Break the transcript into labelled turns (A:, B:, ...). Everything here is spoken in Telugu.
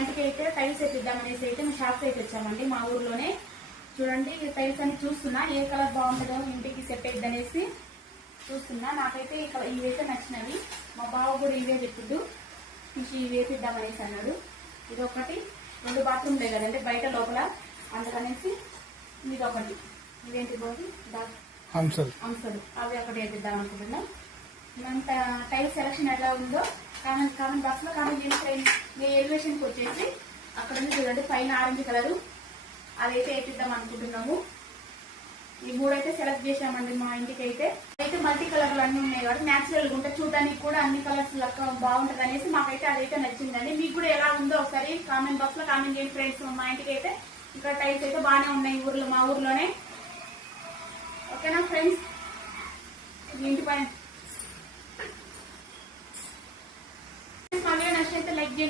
A: ఇంటికి అయితే టైల్స్ వేపిద్దామనేసి అయితే మేము షాప్కి అయితే వచ్చామండి మా ఊర్లోనే. చూడండి ఈ టైల్స్ అని చూస్తున్నా ఏ కలర్ బాగుంటుందో ఇంటికి సెట్ అనేసి చూస్తున్నా. నాకైతే ఇవైతే నచ్చినవి. మా బావ కూడా ఇవే చెప్పిండు. ఇవి వేపిద్దామనేసి అన్నాడు. ఇది ఒకటి రెండు బాత్రూమ్లే కదండి బయట లోపల. అందుకనేసి ఇది ఒకటి ఇదేంటి
B: హంసలు.
A: అంశాలు అవి ఒకటి వేపిద్దాం అనుకుంటున్నాం. మన టైల్ సెలక్షన్ ఎలా ఉందో కామెంట్ కామెంట్ బాక్స్లో కామెంట్ చేయండి మీ ఎలివేషన్కి వచ్చేసి అక్కడ ఉంది చూడండి పైన ఆరెంజ్ కలర్ అదైతే వేపిద్దాం అనుకుంటున్నాము. ఈ మూడైతే సెలెక్ట్ చేసామండి మా ఇంటికి అయితే అయితే మల్టీ కలర్లు అన్ని ఉన్నాయి కాబట్టి న్యాచురల్గా ఉంటే చూడడానికి కూడా అన్ని కలర్స్ లెక్క బాగుంటది అనేసి మాకైతే అదైతే నచ్చిందండి. మీకు కూడా ఎలా ఉందో ఒకసారి కామెంట్ బాక్స్లో కామెంట్ చేయండి ఫ్రెండ్స్ మా ఇంటికి అయితే ఇక్కడ టైల్స్ అయితే బాగానే ఉన్నాయి ఊర్లో మా ఊర్లోనే. ఓకేనా ఫ్రెండ్స్ ఇంటి పైన. మా